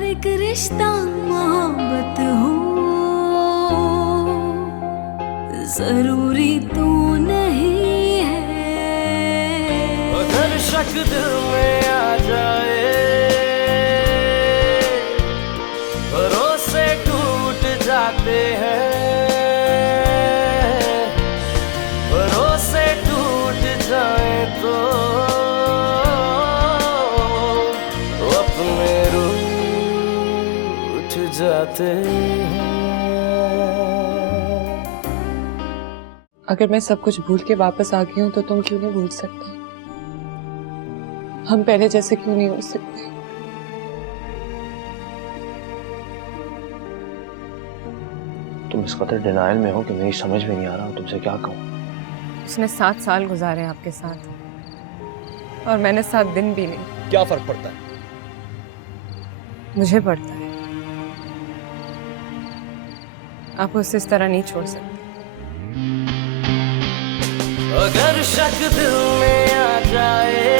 अगर एक रिश्ता मोहब्बत हो जरूरी तो नहीं है। अगर शक दिल में आ जाए भरोसे टूट जाते हैं, भरोसे टूट जाए तो अपने रूठ जाते हैं। अगर मैं सब कुछ भूल के वापस आ गई हूँ तो तुम क्यों नहीं भूल सकते? हम पहले जैसे क्यों नहीं हो सकते? तुम इस कदर डिनायल में हो कि मेरी समझ में नहीं आ रहा तुमसे क्या कहूँ। उसने 7 साल गुजारे आपके साथ और मैंने 7 दिन भी नहीं। क्या फर्क पड़ता है? मुझे पड़ता है। आप उसे इस तरह नहीं छोड़ सकते। अगर शक दिल में आ जाए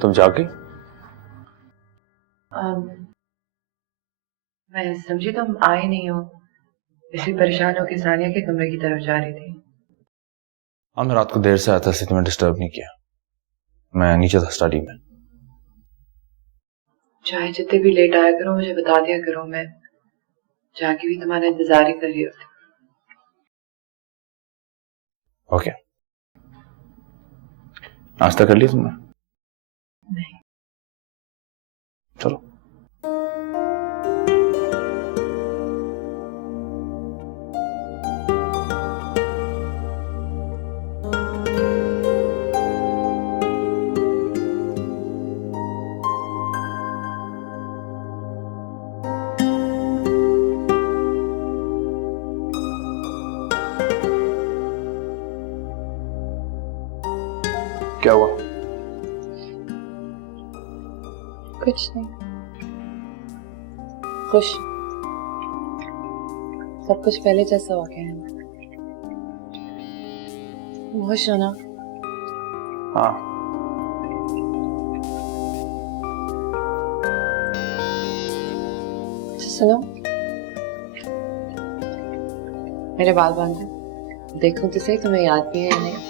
तुम जाके मैं समझी तुम आए नहीं हो, इसलिए परेशान होकर सानिया के कमरे की तरफ जा रही थी। हाँ, मैं रात को देर से आया था इसलिए तुम्हें डिस्टर्ब नहीं किया। मैं नीचे था स्टडी में। चाहे जितने भी लेट आया करो मुझे बता दिया करो, मैं जाके भी तुम्हारा इंतजार ही कर रही होती। ओके। नाश्ता कर लिया तुमने? नहीं। चलो। क्या हुआ? कुछ नहीं। खुश। सब कुछ पहले जैसा हो गया है। खुश हो ना? हाँ। सुनो, मेरे बाल बांधो, देखो तो सही तुम्हें याद भी है या नहीं।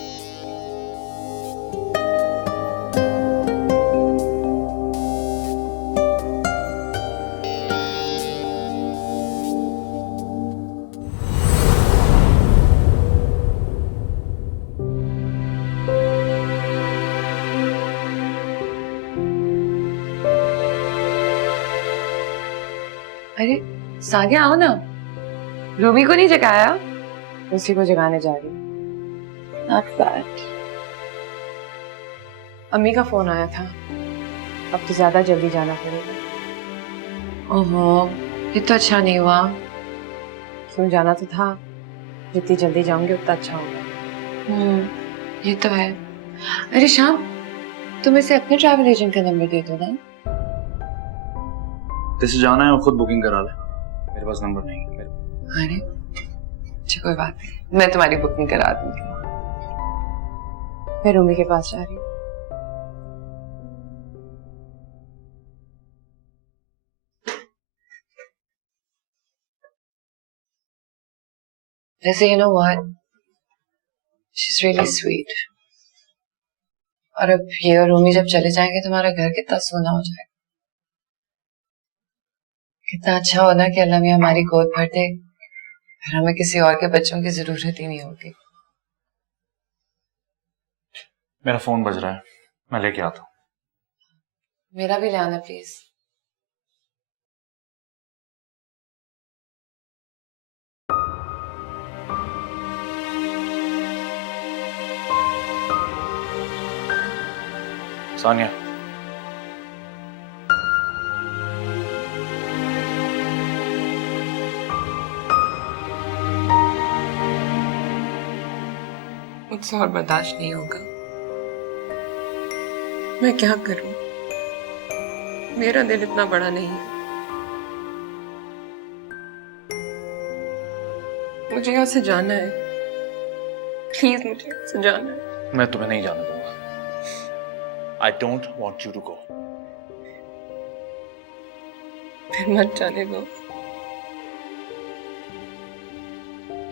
अरे सानिया आओ ना, रूबी को नहीं जगाया? उसी को जगाने जा रही हूँ। Not bad। अम्मी का फोन आया था, अब तो ज्यादा जल्दी जाना पड़ेगा। ओहो, ये तो अच्छा नहीं हुआ। क्यों, जाना तो था। जितनी जल्दी जाऊंगी उतना अच्छा होगा। ये तो है। अरे शाम, तुम इसे अपने ट्रैवल एजेंट का नंबर दे दो ना। जैसे जाना है वो खुद बुकिंग करा ले, मेरे पास नंबर नहीं है। अरे अच्छा, कोई बात नहीं, मैं तुम्हारी बुकिंग करा दूंगी। मैं रूमी के पास जा रही हूँ। वैसे you know what? She's really sweet. और अब ये और रूमी जब चले जाएंगे तुम्हारा घर कितना सोना हो जाएगा। कितना अच्छा होना कि अल्लाह मियां हमारी गोद भर दे, फिर हमें किसी और के बच्चों की जरूरत ही नहीं होगी। मेरा फोन बज रहा है, मैं लेके आता हूँ। मेरा भी ले आना प्लीज। सानिया, मुझसे और बर्दाश्त नहीं होगा। मैं क्या करूं? मेरा दिल इतना बड़ा नहीं है। मुझे यहाँ से जाना है, प्लीज मुझे यहाँ से जाना है। मैं तुम्हें नहीं जाने दूंगा। I don't want you to go. फिर मत जाने दो।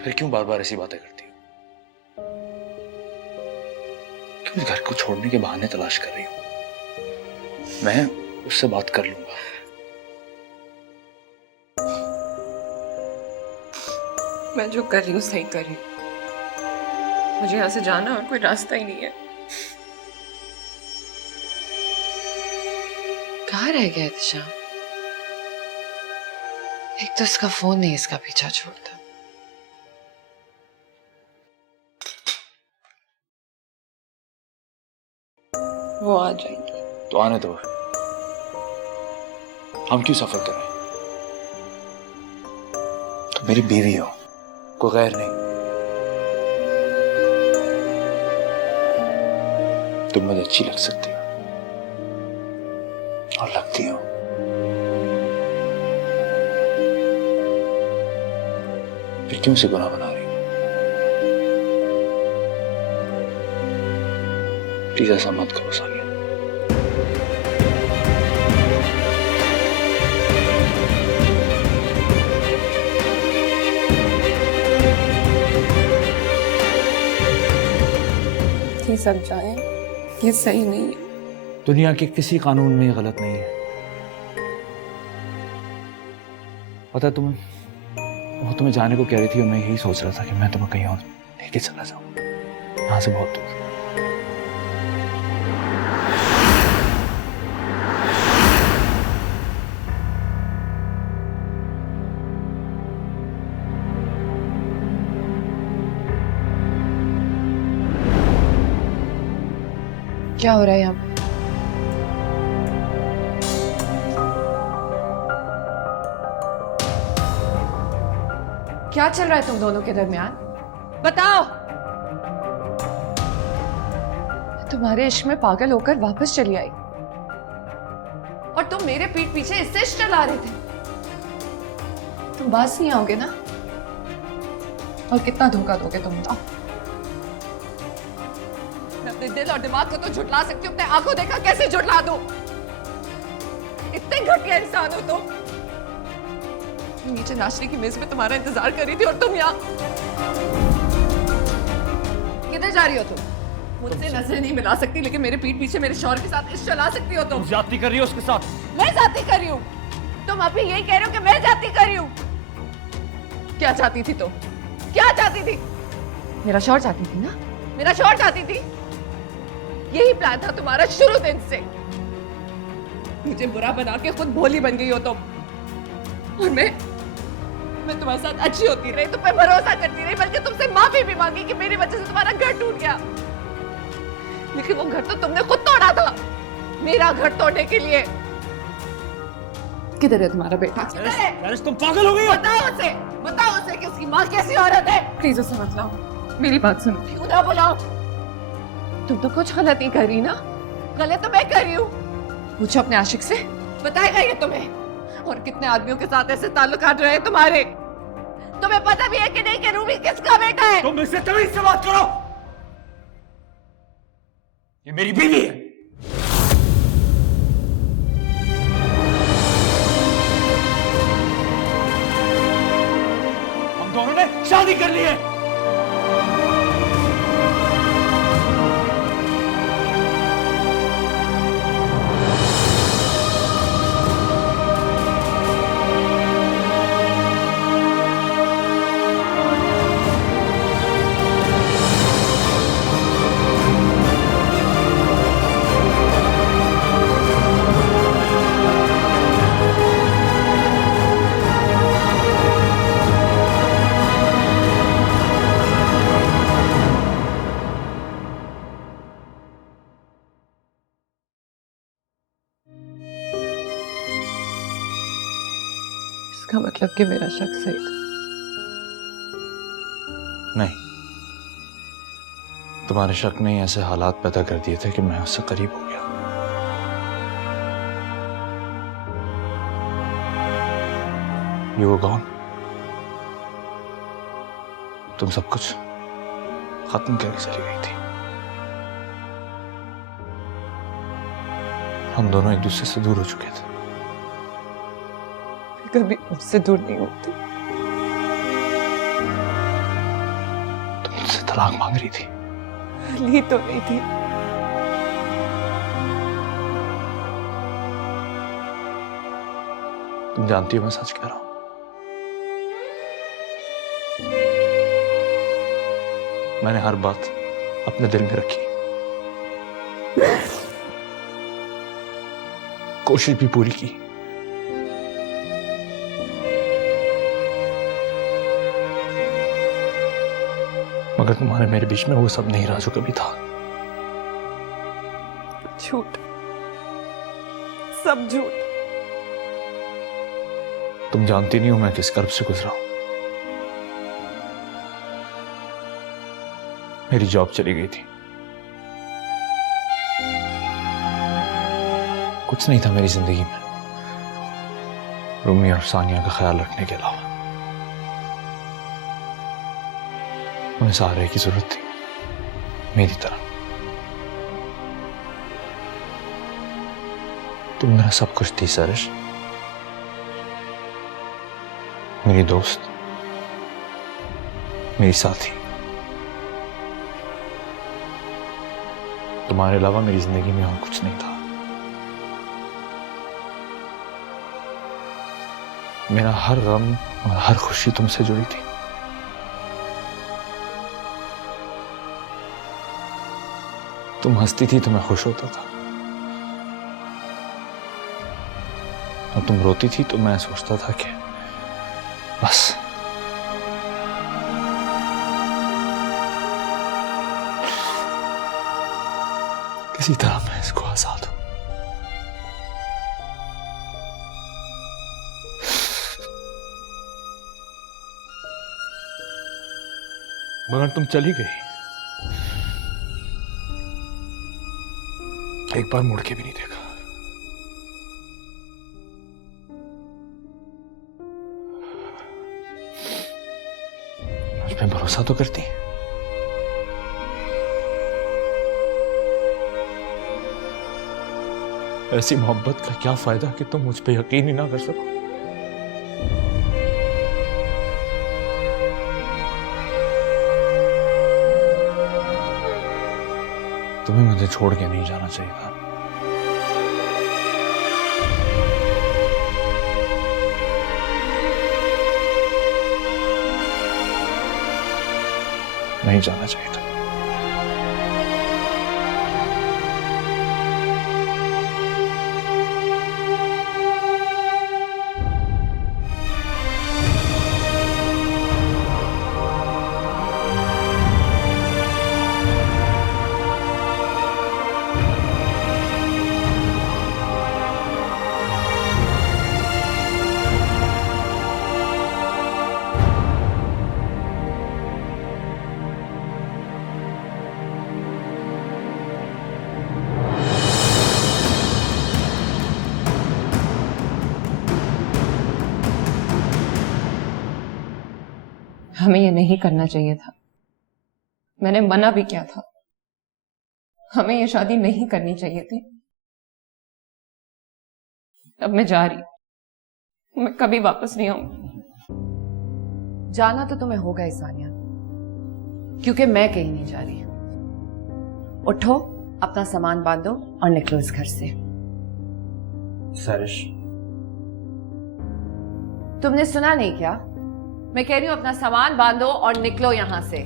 फिर क्यों बार बार ऐसी बातें करती हो? क्यों घर को छोड़ने के बहाने तलाश कर रही हो? मैं उससे बात कर लूंगा। मैं जो कर रही हूँ सही कर रही हूँ। मुझे यहाँ से जाना और कोई रास्ता ही नहीं है। कहाँ रह गया दिशा? एक तो इसका फोन नहीं इसका पीछा छोड़ता। वो आ जाएंगी तो आने दो। हम क्यों सफर करें? तो मेरी बीवी हो, कोई गैर नहीं। तुम मुझे अच्छी लग सकती हो और लगती हो। फिर क्यों से गुनाह बना रही हो? प्लीज ऐसा मत करो सानिया। ये सब जाए, ये सही नहीं है। दुनिया के किसी कानून में ये गलत नहीं है। पता है वो तुम्हें जाने को कह रही थी और मैं यही सोच रहा था कि मैं तुम्हें कहीं और लेके चला जाऊं, यहाँ से बहुत दूर। क्या हो रहा है यहाँ पे? क्या चल रहा है तुम दोनों के दरमियान? बताओ। तुम्हारे इश्क में पागल होकर वापस चली आई और तुम मेरे पीठ पीछे इससे चला रहे थे। तुम बात नहीं आओगे ना? और कितना धोखा दोगे तुम? बताओ। मैं अपने दिल और दिमाग को तो झुठला सकती हूँ, अपने आंखों देखा कैसे झुठला दूं? इतने घटिया इंसान हो तुम। नीचे नाश्ते की मेज में तुम्हारा इंतजार कर रही थी और तुम यहाँ किधर जा रही हो तुम? मुझसे नजरें नहीं मिला सकती लेकिन मेरे पीठ पीछे मेरे शौहर के साथ इश्क चला सकती हो तुम। ज्यादती कर रही हो उसके साथ? मैं ज्यादती कर रही हूँ? तुम अभी यही कह रहे हो कि मैं ज्यादती कर रही हूँ? क्या चाहती थी तुम? क्या चाहती थी? मेरा शौहर चाहती थी ना? मेरा शौहर चाहती थी? यही प्लान था तुम्हारा शुरू दिन से। मुझे बुरा बना के खुद भोली बन गई हो तुम। और मैं तुम्हारे साथ अच्छी होती रही, तुम पे भरोसा करती रही, बल्कि तुमसे माफी भी मांगी कि मेरी वजह से तुम्हारा घर टूट गया। लेकिन वो घर तो तुमने खुद तोड़ा था, मेरा घर तोड़ने के लिए। किधर है तुम्हारा बेटा? तुम पागल हो गई हो? बताओ उसे कि उसकी माँ कैसी औरत है। प्लीज उसे मत लाओ, मेरी बात सुनो। क्यों ना बुलाओ? तुम तो कुछ गलत नहीं कर रही ना? गलत तो मैं कर रही हूँ। पूछो अपने आशिक से, बताएगा ये तुम्हें। और कितने आदमियों के साथ ऐसे ताल्लुकात रहे तुम्हारे? तुम्हें पता भी है कि नहीं कि रूबी किसका बेटा है? तुम इससे तमीज से बात करो। ये मेरी बीवी है। हम दोनों ने शादी कर ली है। इसका मतलब कि मेरा शक सही था। नहीं, तुम्हारे शक ने ऐसे हालात पैदा कर दिए थे कि मैं उससे करीब हो गया। You were gone। तुम सब कुछ खत्म करके चली गई थी। हम दोनों एक दूसरे से दूर हो चुके थे। कभी मुझसे दूर नहीं होती। तुम मुझसे तलाक मांग रही थी। ली तो नहीं थी। तुम जानती हो मैं सच कह रहा हूं। मैंने हर बात अपने दिल में रखी, कोशिश भी पूरी की। मगर तुम्हारे मेरे बीच में वो सब नहीं रहा जो कभी था। झूठ, सब झूठ। तुम जानती नहीं हो मैं किस कर्ब से गुजरा हूं। मेरी जॉब चली गई थी, कुछ नहीं था मेरी जिंदगी में रूमी और सानिया का ख्याल रखने के अलावा। उन्हें सहारे की जरूरत थी, मेरी तरह। तुम मेरा सब कुछ थी सरिश, मेरी दोस्त, मेरी साथी। तुम्हारे अलावा मेरी जिंदगी में और कुछ नहीं था। मेरा हर गम और हर खुशी तुमसे जुड़ी थी। तुम हंसती थी तो मैं खुश होता था, और तुम रोती थी तो मैं सोचता था कि बस किसी तरह मैं इसको आजाद हूं। मगर तुम चली गई, एक बार मुड़ के भी नहीं देखा। मुझ पे भरोसा तो करती। ऐसी मोहब्बत का क्या फायदा कि तुम मुझ पे यकीन ही ना कर सको। तुम्हें मुझे छोड़ के नहीं जाना चाहिए था। नहीं जाना चाहिए था। हमें ये नहीं करना चाहिए था। मैंने मना भी किया था, हमें ये शादी नहीं करनी चाहिए थी। अब मैं जा रही हूं, मैं कभी वापस नहीं आऊंगी। जाना तो तुम्हें होगा ही सानिया, क्योंकि मैं कहीं नहीं जा रही। उठो, अपना सामान बांधो और निकलो इस घर से। सरिश, तुमने सुना नहीं क्या? मैं कह रही हूं अपना सामान बांधो और निकलो यहां से।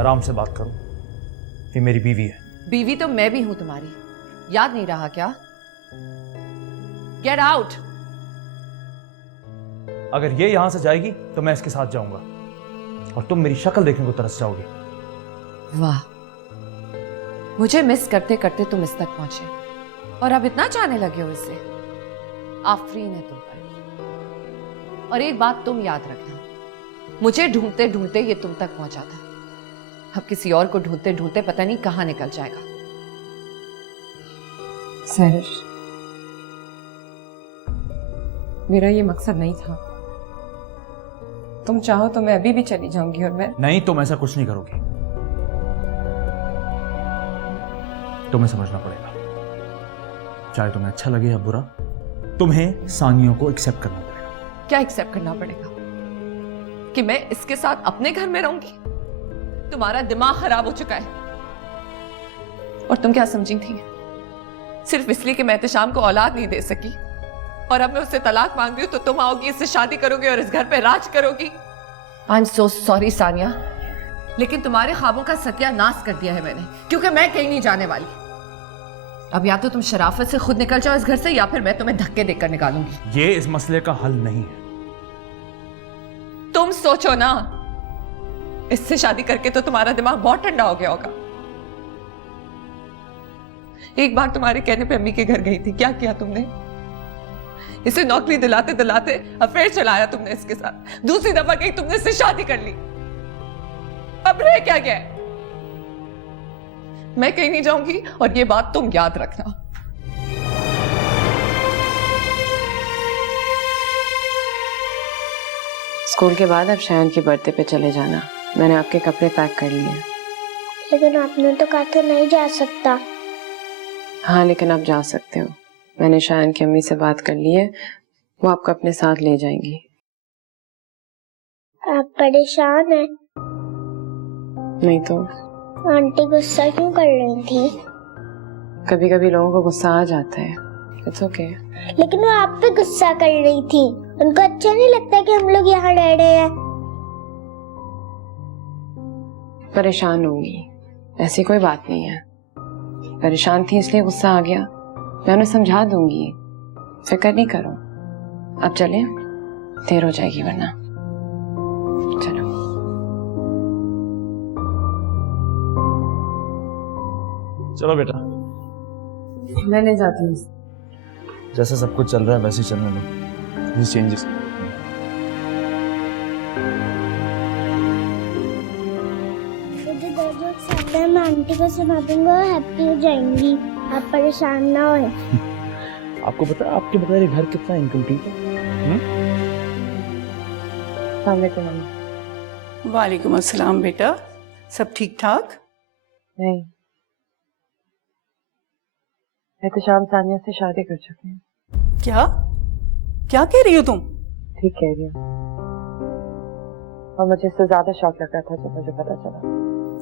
आराम से बात करो, ये मेरी बीवी है। बीवी तो मैं भी हूं तुम्हारी, याद नहीं रहा क्या? Get out. अगर ये यहां से जाएगी तो मैं इसके साथ जाऊंगा और तुम मेरी शक्ल देखने को तरस जाओगी। वाह, मुझे मिस करते करते तुम इस तक पहुंचे और अब इतना चाहने लगे हो इससे। आफरीन है तुम पर। और एक बात तुम याद रखना, मुझे ढूंढते ढूंढते ये तुम तक पहुंचा था, अब किसी और को ढूंढते ढूंढते पता नहीं कहां निकल जाएगा। सरिश, मेरा ये मकसद नहीं था। तुम चाहो तो मैं अभी भी चली जाऊंगी और मैं नहीं, तुम ऐसा कुछ नहीं करोगी। तुम्हें समझना पड़ेगा, चाहे तुम्हें अच्छा लगे या बुरा, तुम्हें सानियों को एक्सेप्ट करना पड़ेगा। क्या एक्सेप्ट करना पड़ेगा? कि मैं इसके साथ अपने घर में रहूंगी? तुम्हारा दिमाग खराब हो चुका है। और तुम क्या समझी थी? सिर्फ इसलिए कि मैं एहतशाम को औलाद नहीं दे सकी और अब मैं उससे तलाक मांग रही हूं तो तुम आओगी, इससे शादी करोगी और इस घर पे राज करोगी। I am so sorry Sania, लेकिन तुम्हारे ख्वाबों का सत्यानाश कर दिया है मैंने, क्योंकि मैं कहीं नहीं जाने वाली। अब या तो तुम शराफत से खुद निकल जाओ इस घर से, या फिर मैं तुम्हें धक्के देकर निकालूंगी। ये इस मसले का हल नहीं है। तुम सोचो ना, इससे शादी करके तो तुम्हारा दिमाग बहुत ठंडा हो गया होगा। एक बार तुम्हारे कहने पे अम्मी के घर गई थी, क्या किया तुमने? इसे नौकरी दिलाते दिलाते अफेयर चलाया तुमने इसके साथ। दूसरी दफा गई तुमने इससे शादी कर ली। अब रह क्या गया? मैं कहीं नहीं जाऊंगी और ये बात तुम याद रखना। स्कूल के बाद अब शायन की बर्थडे पे चले जाना। मैंने आपके कपड़े पैक कर लिए। लेकिन आपने तो कहा था नहीं जा सकता। हाँ, लेकिन आप जा सकते हो। मैंने शायन की अम्मी से बात कर ली है, वो आपको अपने साथ ले जाएंगी। आप परेशान हैं? नहीं तो। आंटी गुस्सा क्यों कर रही थी? कभी कभी लोगों को गुस्सा आ जाता है। It's okay. लेकिन वो आप पे गुस्सा कर रही थी। उनको अच्छा नहीं लगता कि हम लोग यहाँ रह रहे हैं। परेशान होंगी, ऐसी कोई बात नहीं है। परेशान थी इसलिए गुस्सा आ गया। मैं उन्हें समझा दूंगी, फिक्र नहीं करो। अब चले, देर हो जाएगी वरना। चलो। चलो बेटा, मैं नहीं जाती हूँ। जैसे सब कुछ चल रहा है वैसे ही चलने दो। चेंजेस मुझे दो जोक साथ हैं, मैं आंटी को सुना दूंगा और हैप्पी हो जाएंगी। आप परेशान ना होए। आपको पता है आपके बगैर ये घर कितना इनकम्प्लीट है? वालेकुम अस्सलाम बेटा, सब ठीक ठाक? नहीं, एहतशाम सानिया से शादी कर चुके हैं। क्या क्या कह रही हो तुम? ठीक कह रही हूँ। और मुझे इससे ज्यादा शौक लग रहा था जब मुझे पता चला।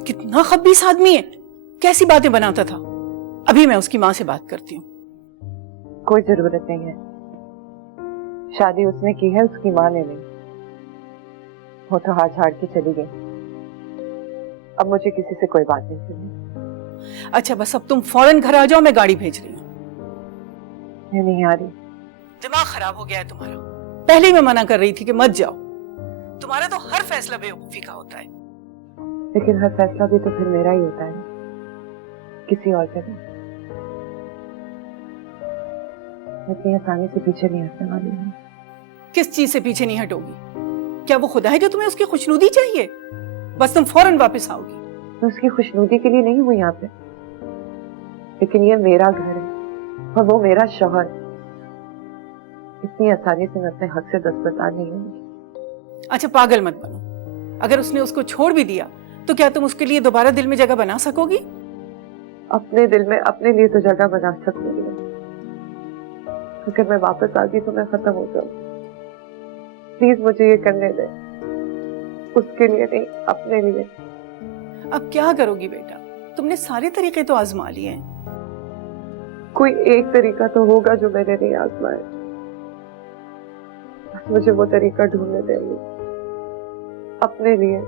कितना खबीस आदमी है, कैसी बातें बनाता था। अभी मैं उसकी माँ से बात करती हूँ। कोई जरूरत नहीं है, शादी उसने की है, उसकी माँ ने नहीं। वो तो हाथ झाड़ के चली गई। अब मुझे किसी से कोई बात नहीं सुननी। अच्छा बस अब तुम फौरन घर आ जाओ, मैं गाड़ी भेज रही हूँ। मैं नहीं आ रही। दिमाग खराब हो गया है तुम्हारा। पहले ही मैं मना कर रही थी कि मत जाओ। तुम्हारा तो हर फैसला बेवकूफी का होता है। लेकिन हर फैसला भी तो फिर मेरा ही होता है, किसी और का नहीं। मैं इतनी आसानी से पीछे नहीं हटने वाली हूँ। किस चीज से पीछे नहीं हटोगी? क्या वो खुदा है जो तुम्हें उसकी खुशनुदी चाहिए? बस तुम फौरन वापस आओगी। मैं उसकी खुशनुदी के लिए नहीं हूँ यहाँ पे, लेकिन ये मेरा घर है और वो मेरा शौहर। इतनी आसानी से मैं अपने हक से दस्तबरदार नहीं होंगी। अच्छा पागल मत बनो। अगर उसने उसको छोड़ भी दिया तो क्या तुम उसके लिए दोबारा दिल में जगह बना सकोगी? अपने दिल में अपने लिए तो जगह बना सकती हूँ। अगर मैं वापस आ गई तो मैं खत्म हो जाऊँ। प्लीज मुझे ये करने दे, उसके लिए नहीं, अपने लिए। अब क्या करोगी बेटा? तुमने सारे तरीके तो आजमा लिए हैं। कोई एक तरीका तो होगा जो मैंने नहीं आजमाया। बस मुझे वो तरीका ढूंढने देंगे अपने लिए।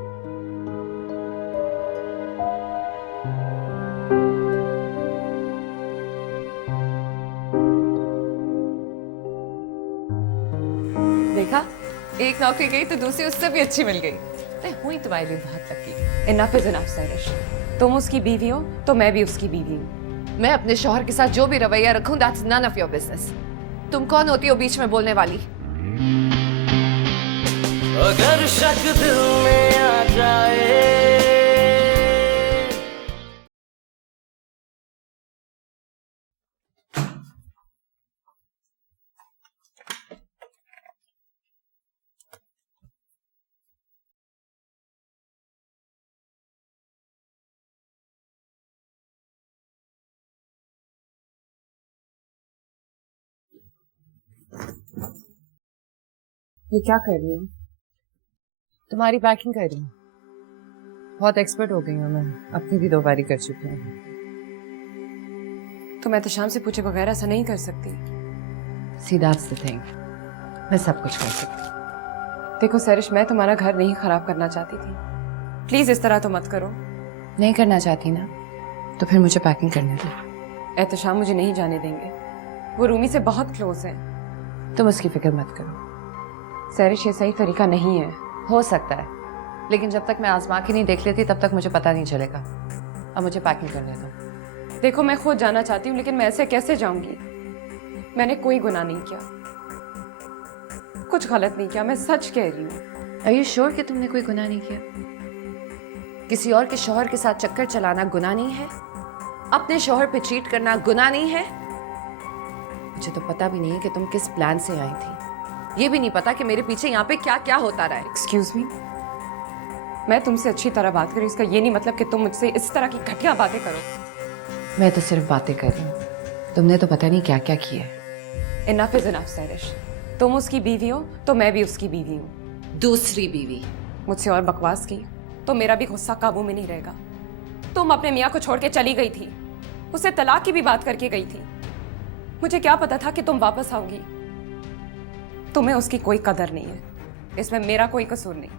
देखा, एक नौकरी गई तो दूसरी उससे भी अच्छी मिल गई। मैं हुई तुम्हारे लिए बहुत लकी। Enough is enough सैरिश। तुम उसकी बीवी हो तो मैं भी उसकी बीवी हूँ। मैं अपने शौहर के साथ जो भी रवैया रखूं, that's none of your business. तुम कौन होती हो बीच में बोलने वाली? अगर शक दिल में आ जाए, ये क्या कर रही हूँ? तुम्हारी पैकिंग कर रही हूँ। बहुत एक्सपर्ट हो गई हूँ मैं, अपनी भी 2 बारी कर चुकी हूँ। तो मैं तो शाम से पूछे बगैर ऐसा नहीं कर सकती। See that's the thing, मैं सब कुछ कर सकती। देखो सैरिश, मैं तुम्हारा घर नहीं खराब करना चाहती थी। प्लीज इस तरह तो मत करो। नहीं करना चाहती ना, तो फिर मुझे पैकिंग करने दो। एहतशाम मुझे नहीं जाने देंगे, वो रूमी से बहुत क्लोज है। तुम उसकी फिक्र मत करो। सैरिश, ये सही तरीका नहीं है। हो सकता है, लेकिन जब तक मैं आजमा के नहीं देख लेती तब तक मुझे पता नहीं चलेगा। अब मुझे पैकिंग करने दो। देखो, मैं खुद जाना चाहती हूँ, लेकिन मैं ऐसे कैसे जाऊंगी? मैंने कोई गुनाह नहीं किया, कुछ गलत नहीं किया, मैं सच कह रही हूँ। Are you sure कि तुमने कोई गुनाह नहीं किया? किसी और के शौहर के साथ चक्कर चलाना गुनाह नहीं है? अपने शौहर पे चीट करना गुनाह नहीं है? मुझे तो पता भी नहीं है कि तुम किस प्लान से आई थी। ये भी नहीं पता कि मेरे पीछे यहाँ पे क्या क्या होता रहा है। एक्सक्यूज मी, मैं तुमसे अच्छी तरह बात करूँ, इसका ये नहीं मतलब कि तुम मुझसे इस तरह की घटिया बातें करो। मैं तो सिर्फ बातें कर रही हूँ, तुमने तो पता नहीं क्या क्या किया है। Enough is enough सैरिश। तुम उसकी बीवी हो तो मैं भी उसकी बीवी हूँ। दूसरी बीवी। मुझसे और बकवास की तो मेरा भी गुस्सा काबू में नहीं रहेगा। तुम अपने मियाँ को छोड़ के चली गई थी, उससे तलाक की भी बात करके गई थी। मुझे क्या पता था कि तुम वापस आओगी। तुम्हें उसकी कोई कदर नहीं है, इसमें मेरा कोई कसूर नहीं।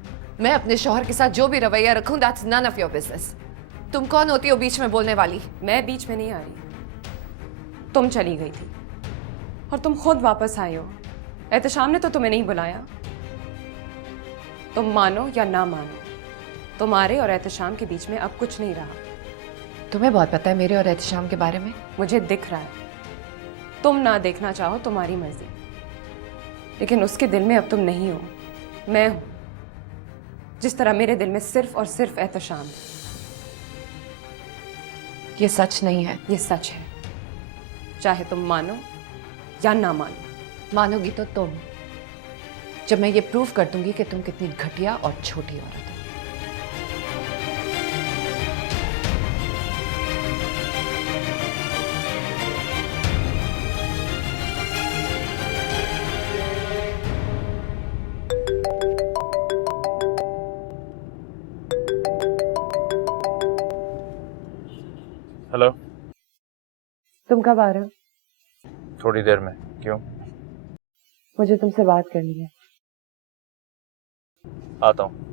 मैं अपने शौहर के साथ जो भी रवैया रखूं, that's none of your business. तुम कौन होती हो बीच में बोलने वाली? मैं बीच में नहीं आ रही। तुम चली गई थी और तुम खुद वापस आए हो। एहतशाम ने तो तुम्हें नहीं बुलाया। तुम मानो या ना मानो, तुम्हारे और एहतशाम के बीच में अब कुछ नहीं रहा। तुम्हें बहुत पता है मेरे और एहतशाम के बारे में। मुझे दिख रहा है, तुम ना देखना चाहो तुम्हारी मर्जी, लेकिन उसके दिल में अब तुम नहीं हो, मैं हूं। जिस तरह मेरे दिल में सिर्फ और सिर्फ एहतशाम है। ये सच नहीं है। ये सच है, चाहे तुम मानो या ना मानो। मानोगी तो तुम, जब मैं ये प्रूव कर दूंगी कि तुम कितनी घटिया और छोटी औरत हो। हेलो। तुम कब आ रहे हो? थोड़ी देर में। क्यों? मुझे तुमसे बात करनी है। आता हूँ।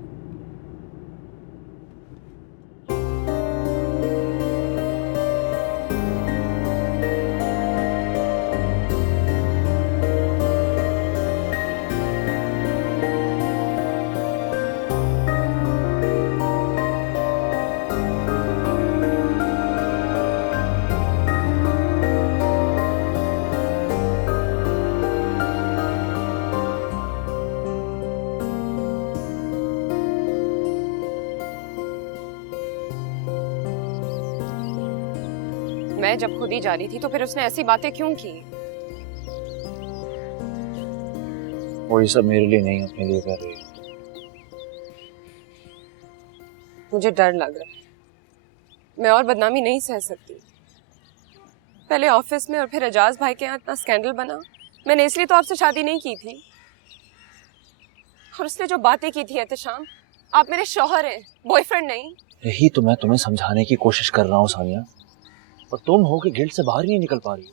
मैं जब खुद ही जा रही थी तो फिर उसने ऐसी बातें क्यों की? वो ये सब मेरे लिए नहीं, अपने लिए कर रही है। मुझे डर लग रहा है, मैं और बदनामी नहीं सह सकती। पहले ऑफिस में और फिर एजाज भाई के यहाँ इतना स्कैंडल बना। मैंने इसलिए तो आपसे शादी नहीं की थी। और उसने जो बातें की थी एहतशाम, आप मेरे शौहर हैं, बॉयफ्रेंड नहीं। यही तो मैं तुम्हें समझाने की कोशिश कर रहा हूँ सानिया, और तुम हो कि गिल्ट से बाहर ही नहीं निकल पा रही।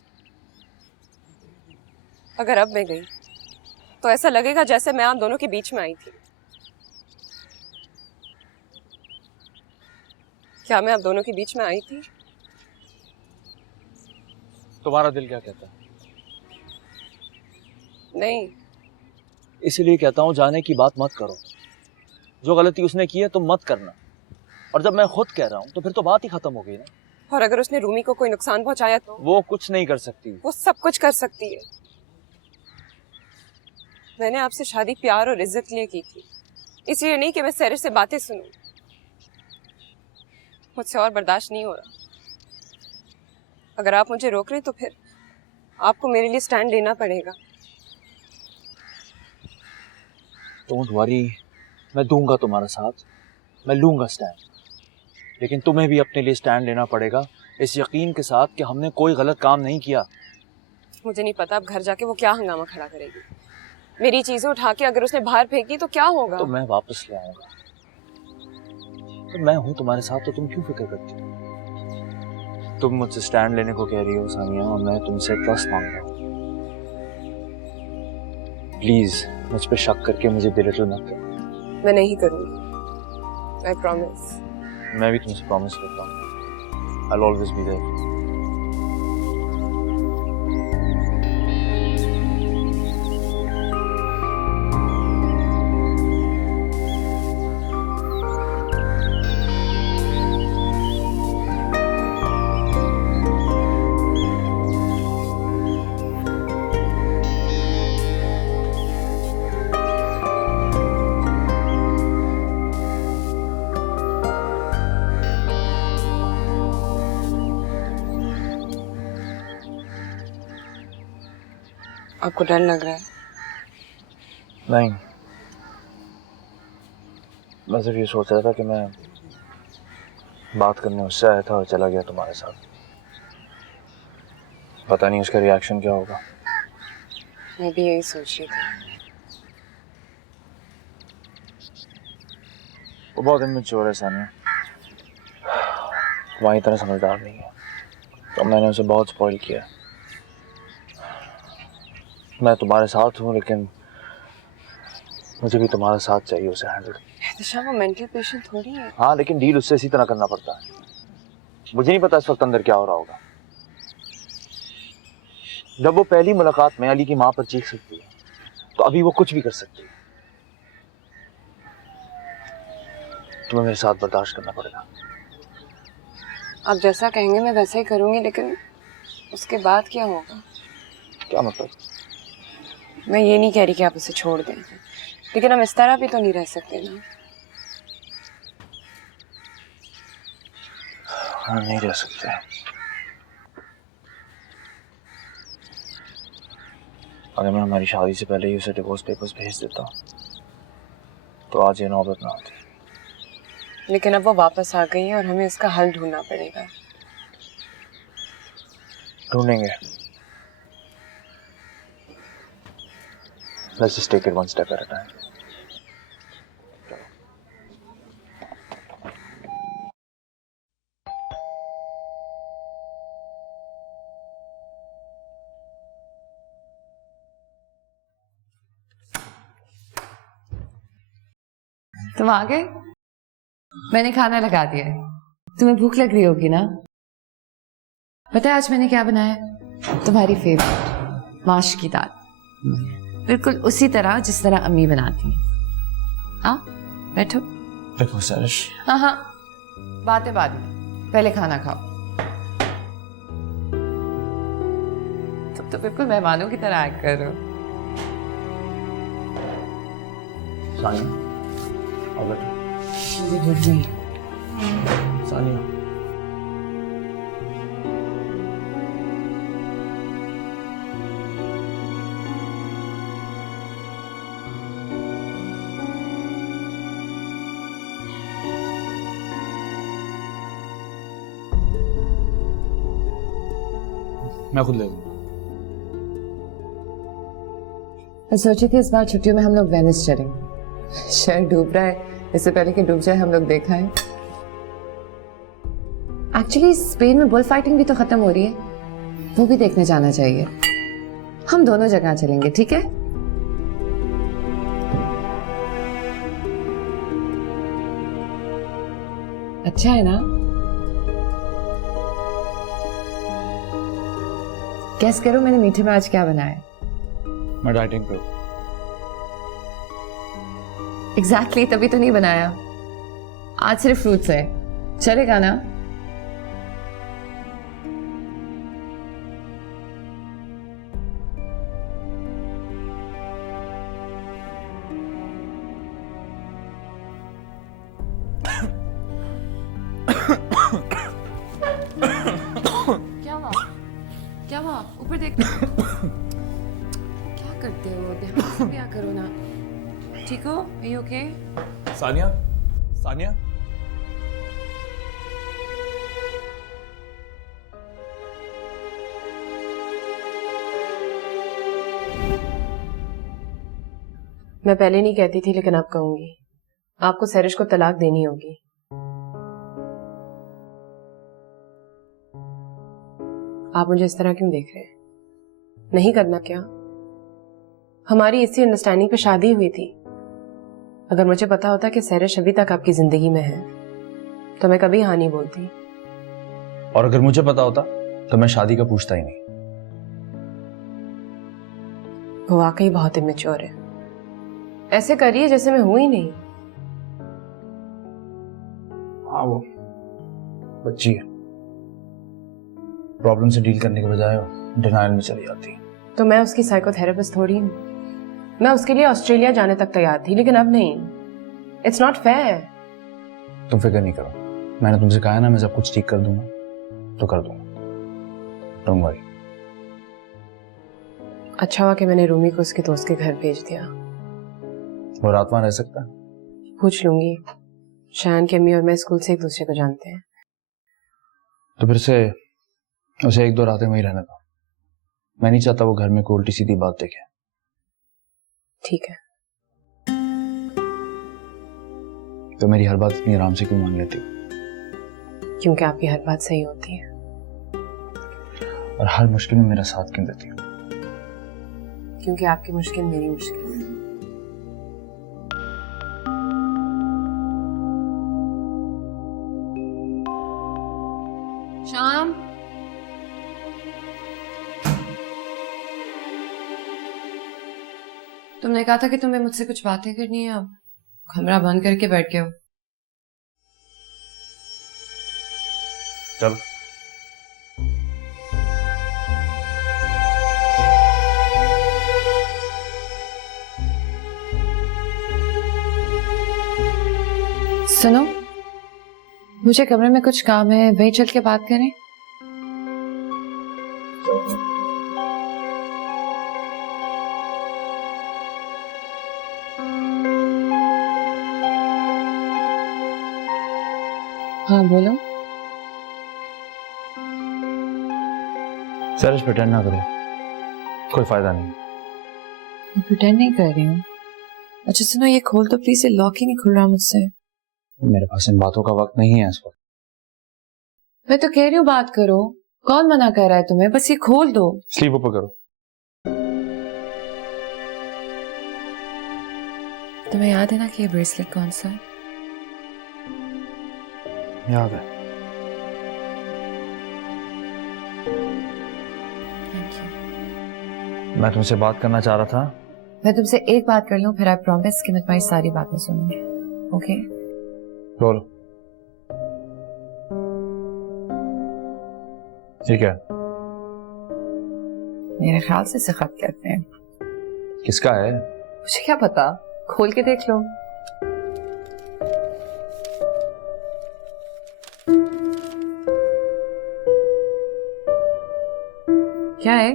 अगर अब मैं गई तो ऐसा लगेगा जैसे मैं आप दोनों के बीच में आई थी। क्या मैं आप दोनों के बीच में आई थी? तुम्हारा दिल क्या कहता है? नहीं। इसीलिए कहता हूँ जाने की बात मत करो। जो गलती उसने की है तुम मत करना। और जब मैं खुद कह रहा हूँ तो फिर तो बात ही खत्म हो गई ना। और अगर उसने रूमी को कोई नुकसान पहुंचाया तो? वो कुछ नहीं कर सकती। वो सब कुछ कर सकती है। मैंने आपसे शादी प्यार और इज्जत के लिए की थी, इसलिए नहीं कि मैं सैर से बातें सुनूं। मुझसे और बर्दाश्त नहीं हो रहा। अगर आप मुझे रोक रहे तो फिर आपको मेरे लिए स्टैंड लेना पड़ेगा। डोंट वरी, मैं दूंगा तुम्हारा साथ, मैं लूंगा स्टैंड। लेकिन तुम्हें भी अपने लिए स्टैंड लेना पड़ेगा, इस यकीन के साथ कि हमने कोई गलत काम नहीं किया। मुझे नहीं पता अब घर जाके वो क्या हंगामा खड़ा करेगी। मेरी चीजें उठा के अगर उसने बाहर फेंकी तो क्या होगा? तो मैं वापस ले आऊंगा। तो मैं हूं तुम्हारे साथ, तो तुम क्यों फिक्र करती हो? तुम मुझसे स्टैंड लेने को कह रही हो सानिया, और मैं तुमसे ट्रस्ट मांग रहा हूँ। प्लीज मुझ पे शक करके मुझे बिलिटल मत करो। मैं नहीं करूंगी, आई प्रॉमिस। मैं भी तुमसे प्रॉमिस करता हूँ, I will always be there. आपको डर लग रहा है? नहीं, मैं सिर्फ ये सोच रहा था कि मैं बात करने उससे आया था और चला गया तुम्हारे साथ। पता नहीं उसका रिएक्शन क्या होगा। मैं भी यही सोच रही थी। वो बहुत इमेच्योर है सानिया, तुम्हारी तरह समझदार नहीं है, तो मैंने उसे बहुत स्पॉइल किया। मैं तुम्हारे साथ हूँ, लेकिन मुझे भी तुम्हारा साथ चाहिए उसे हैंडल। एहतशाम वो मेंटल पेशेंट थोड़ी है। हाँ, लेकिन डील उससे इसी तरह करना पड़ता है। मुझे नहीं पता इस वक्त अंदर क्या हो रहा होगा। जब वो पहली मुलाकात में अली की माँ पर चीख सकती है, तो अभी वो कुछ भी कर सकती है। तुम्हें मेरे साथ बर्दाश्त करना पड़ेगा। आप जैसा कहेंगे मैं वैसा ही करूंगी, लेकिन उसके बाद क्या होगा? क्या मतलब? मैं ये नहीं कह रही कि आप उसे छोड़ दें, लेकिन हम इस तरह भी तो नहीं रह सकते ना। हाँ, नहीं रह सकते। अगर मैं हमारी शादी से पहले ही उसे डिवोर्स पेपर्स भेज देता तो आज ये नौबत ना होती। लेकिन अब वो वापस आ गई है और हमें इसका हल ढूंढना पड़ेगा। ढूंढेंगे। Let's just take it one step at a time. तुम आ गए? मैंने खाना लगा दिया है। तुम्हें भूख लग रही होगी ना? पता है आज मैंने क्या बनाया? तुम्हारी फेवरेट माश की दाल, बिल्कुल उसी तरह जिस तरह अम्मी बनाती हैं। हाँ, बैठो। देखो सरश। हाँ हाँ, बातें बाद में, पहले खाना खाओ। तुम तो बिल्कुल मेहमानों की तरह एक्ट कर रहे हो। सानिया, आओ बैठो। सानिया, मैं खुद ले लूंगा। मैं सोची थी इस बार छुट्टियों में हम लोग वेनिस चलेंगे। शहर डूब रहा है, इससे पहले कि डूब जाए हम लोग देखा है। एक्चुअली स्पेन में बुल फाइटिंग भी तो खत्म हो रही है, वो भी देखने जाना चाहिए। हम दोनों जगह चलेंगे, ठीक है? अच्छा है ना? गेस करो मैंने मीठे में आज क्या बनाया? मैं डाइटिंग पे हूँ। एग्जैक्टली, तभी तो नहीं बनाया। आज सिर्फ फ्रूट्स है, चलेगा ना? क्या हुआ? क्या हुआ? ऊपर देख। क्या करते हो? ध्यान से भी करो ना। ठीक हो? Are you okay? Sania, Sania, मैं पहले नहीं कहती थी लेकिन अब कहूंगी, आपको सैरिश को तलाक देनी होगी। आप मुझे इस तरह क्यों देख रहे हैं? नहीं करना क्या? हमारी इसी अंडरस्टैंडिंग पे शादी हुई थी। अगर मुझे पता होता कि सैरिश अभी तक आपकी जिंदगी में है तो मैं कभी हाँ नहीं बोलती। और अगर मुझे पता होता तो मैं शादी का पूछता ही नहीं। वो वाकई बहुत इमेच्योर है। ऐसे करिए जैसे मैं हूं ही नहीं। हाँ, वो बच्ची है, प्रॉब्लम से डील करने के बजाय डिनायल में चली जाती। तो मैं उसकी साइकोथेरेपिस्ट थोड़ी हूँ। मैं उसके लिए ऑस्ट्रेलिया जाने तक तैयार थी, लेकिन अब नहीं। It's not fair. तुम फिक्र नहीं करो, मैंने तुमसे कहा है ना मैं सब कुछ ठीक कर दूंगा, तो कर दूंगा। Don't worry. अच्छा हुआ कि मैंने रूमी को उसके दोस्त के घर भेज दिया। वो रात वहां रह सकता है? पूछ लूंगी। शान की अम्मी और मैं स्कूल से एक दूसरे को जानते हैं। तो फिर से उसे एक दो रातें वहीं रहने दो। मैं नहीं चाहता वो घर में कोई उल्टी सीधी बात देखे। ठीक है। तो मेरी हर बात इतनी आराम से क्यों मान लेती हो? क्योंकि आपकी हर बात सही होती है। और हर मुश्किल में मेरा साथ क्यों देती हो? क्योंकि आपकी मुश्किल मेरी मुश्किल है। शाम, तुमने कहा था कि तुम्हें मुझसे कुछ बातें करनी है, अब कमरा बंद करके बैठ गए हो। चल। सुनो, मुझे कमरे में कुछ काम है, वहीं चल के बात करें। हाँ बोलो। सैरिश प्रिटेंड ना करो, कोई फायदा नहीं। मैं प्रिटेंड नहीं कर रही हूँ। अच्छा सुनो, ये खोल दो प्लीज, ये लॉक ही नहीं खुल रहा मुझसे। मेरे पास इन बातों का वक्त नहीं है इस वक्त। मैं तो कह रही हूँ बात करो, कौन मना कर रहा है तुम्हें? बस ये खोल दो। स्लीप ऊपर करो। तुम्हें याद है ना कि ये ब्रेसलेट कौन सा है? याद है। Thank you. मैं तुमसे बात करना चाह रहा था। मैं तुमसे एक बात कर लूं, फिर आई प्रॉमिस कि मैं तुम्हारी सारी बातें सुनूंगी। ओके? बोलो। ठीक है। मेरे ख्याल से इसे खत कहते हैं। किसका है? मुझे क्या पता, खोल के देख लो। क्या है?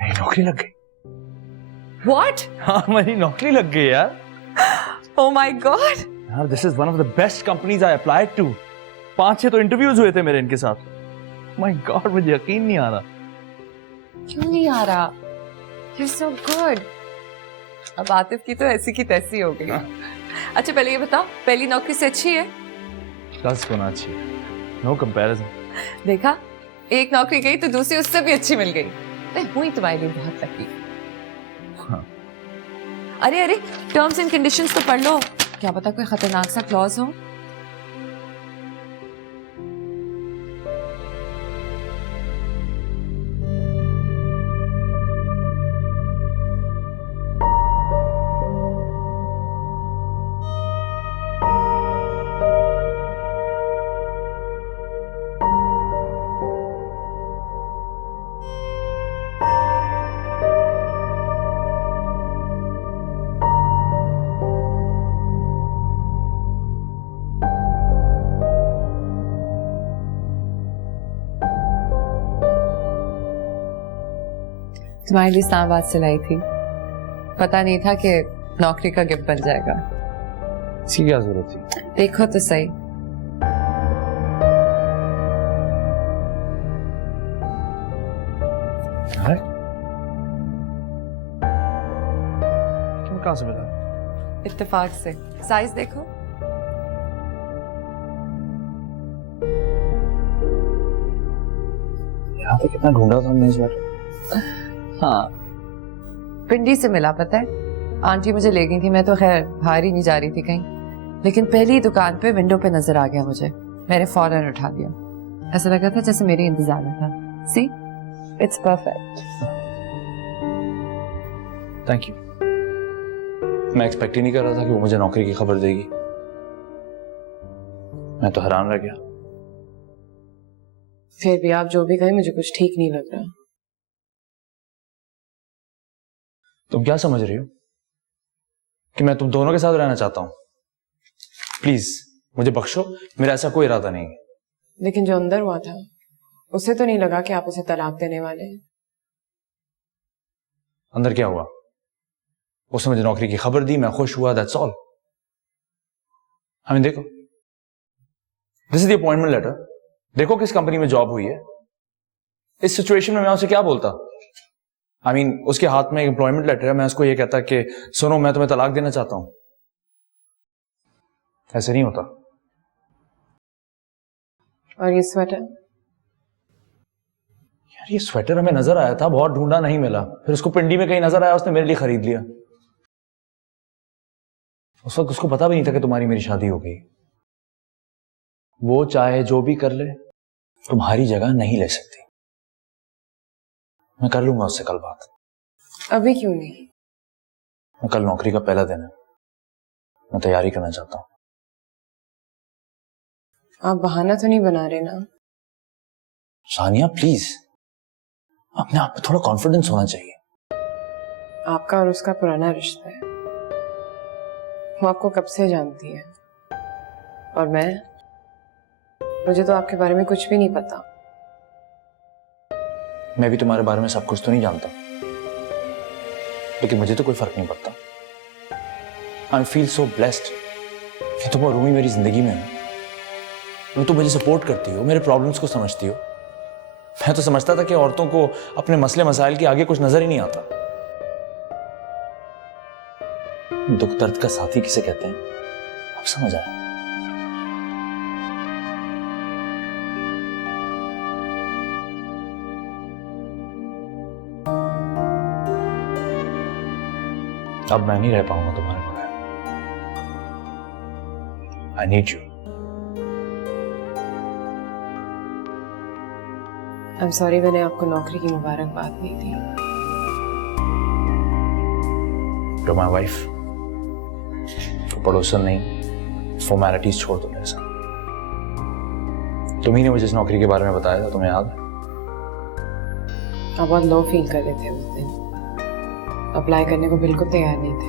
मेरी नौकरी लग गई। What? हाँ, मेरी नौकरी लग गई यार। Oh my God! यार, this is one of the best companies I applied to. 5-6 तो इंटरव्यूज हुए थे मेरे इनके साथ। माय गॉड, मुझे यकीन नहीं आ रहा। क्यों नहीं आ रहा? You're so good. अब आतिफ की तो ऐसी की तैसी हो गई। अच्छा पहले ये बताओ, पहली नौकरी से अच्छी है? 10 गुना अच्छी, नो कंपैरिजन। देखा, एक नौकरी गई तो दूसरी उससे भी अच्छी मिल गई। मैं हुई तुम्हारे लिए बहुत लकी। हाँ। अरे अरे, टर्म्स एंड कंडीशंस तो पढ़ लो, क्या पता कोई खतरनाक सा क्लॉज हो। तुम्हारे लिए इस्लामाबाद से लाई थी, पता नहीं था कि नौकरी का गिफ्ट बन जाएगा। इसकी क्या जरूरत थी? देखो तो सही। है? तुम कहाँ से मिला? इत्तेफाक से। साइज देखो। यहाँ पे कितना ढूंढा था हमने इस बार। हाँ, पिंडी से मिला, पता है? आंटी मुझे ले गई थी, मैं तो खैर बाहर ही नहीं जा रही थी कहीं, लेकिन पहली दुकान पे विंडो पे नजर आ गया मुझे। मैंने फौरन उठा लिया, ऐसा लगा था जैसे मेरे इंतजार में था। सी, इट्स परफेक्ट। Thank you. मैं एक्सपेक्ट ही नहीं कर रहा था कि वो मुझे नौकरी की खबर देगी। मैं तो हैरान रह गया। फिर भी आप जो भी कहें मुझे कुछ ठीक नहीं लग रहा। तुम क्या समझ रही हो कि मैं तुम दोनों के साथ रहना चाहता हूं? प्लीज मुझे बख्शो, मेरा ऐसा कोई इरादा नहीं है। लेकिन जो अंदर हुआ था उसे तो नहीं लगा कि आप उसे तलाक देने वाले हैं। अंदर क्या हुआ? उसने मुझे नौकरी की खबर दी, मैं खुश हुआ, दैट्स ऑल। देखो, this is the appointment letter. देखो किस कंपनी में जॉब हुई है। इस सिचुएशन में मैं उसे क्या बोलता? उसके हाथ में एक एम्प्लॉयमेंट लेटर है, मैं उसको ये कहता कि सुनो मैं तुम्हें तलाक देना चाहता हूं। ऐसे नहीं होता। और ये स्वेटर? यार ये स्वेटर हमें नजर आया था, बहुत ढूंढा नहीं मिला, फिर उसको पिंडी में कहीं नजर आया, उसने मेरे लिए खरीद लिया। उस वक्त उसको पता भी नहीं था कि तुम्हारी मेरी शादी हो गई। वो चाहे जो भी कर ले, तुम्हारी जगह नहीं ले सकती। मैं कर लूंगा उससे कल बात। अभी क्यों नहीं? मैं कल नौकरी का पहला दिन है, मैं तैयारी करना चाहता हूं। आप बहाना तो नहीं बना रहे ना? सानिया प्लीज, अपने आप पे थोड़ा कॉन्फिडेंस होना चाहिए। आपका और उसका पुराना रिश्ता है, वो आपको कब से जानती है, और मुझे तो आपके बारे में कुछ भी नहीं पता। मैं भी तुम्हारे बारे में सब कुछ तो नहीं जानता, लेकिन मुझे तो कोई फर्क नहीं पड़ता। आई फील सो ब्लेस्ड कि तुम और रूमी मेरी जिंदगी में हो। तुम मुझे सपोर्ट करती हो, मेरे प्रॉब्लम्स को समझती हो। मैं तो समझता था कि औरतों को अपने मसले मसाइल के आगे कुछ नजर ही नहीं आता। दुख दर्द का साथी किसे कहते हैं, अब समझ आया। अब मैं नहीं रह पाऊंगा तुम्हारे बगैर। I need you. I am sorry मैंने आपको नौकरी की मुबारकबाद नहीं दी। You're my wife। तो पड़ोसन नहीं, फॉर्मेलिटीज छोड़ दो मेरे साथ। तुम्ही ने मुझे इस नौकरी के बारे में बताया था, तुम्हें याद है? आप बहुत लो फील कर रहे थे उस दिन, अप्लाई करने को बिल्कुल तैयार नहीं थे।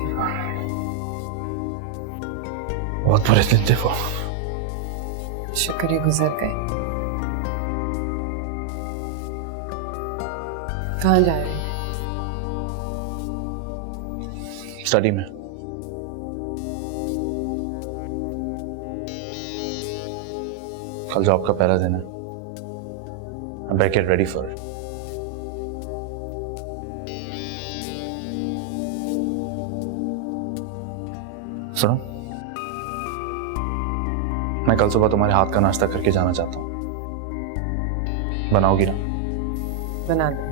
बहुत बुरे दिन थे वो। शुक्र है गुजर गए। कहाँ जा रहे हैं? स्टडी में। कल जॉब का पहला दिन है। I better get ready for it. सुनो, मैं कल सुबह तुम्हारे हाथ का नाश्ता करके जाना चाहता हूँ। बनाओगी ना? बना दो।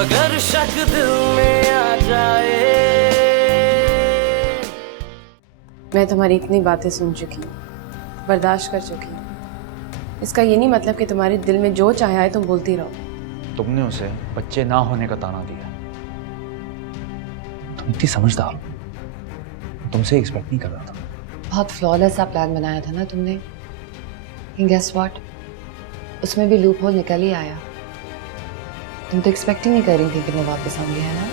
अगर शक दिल में आ जाए। मैं तुम्हारी इतनी बातें सुन चुकी हूँ, बर्दाश्त कर चुकी हूँ। इसका ये नहीं मतलब कि तुम्हारे दिल में जो चाहे तुम बोलती रहो। तुमने उसे बच्चे ना होने का ताना दिया। तुम इतनी समझदार हो, तुमसे एक्सपेक्ट नहीं कर रहा था। बहुत फ्लॉलेस सा प्लान बनाया था ना तुमने। गेस व्हाट, उसमें भी लूप होल निकल ही आया। तुम तो एक्सपेक्ट ही नहीं कर रही थी कि मैं वापस आऊंगी, है ना?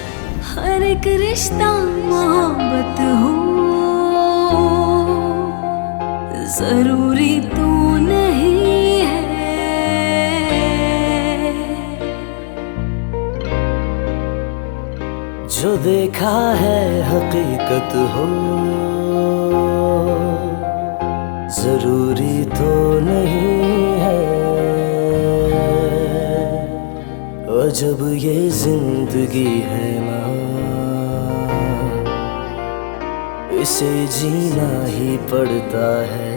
हर एक रिश्ता मोहब्बत हो, जरूरी तो नहीं है। जो देखा है हकीकत हो, जरूरी तो नहीं है। और जब ये जिंदगी है ना, इसे जीना ही पड़ता है।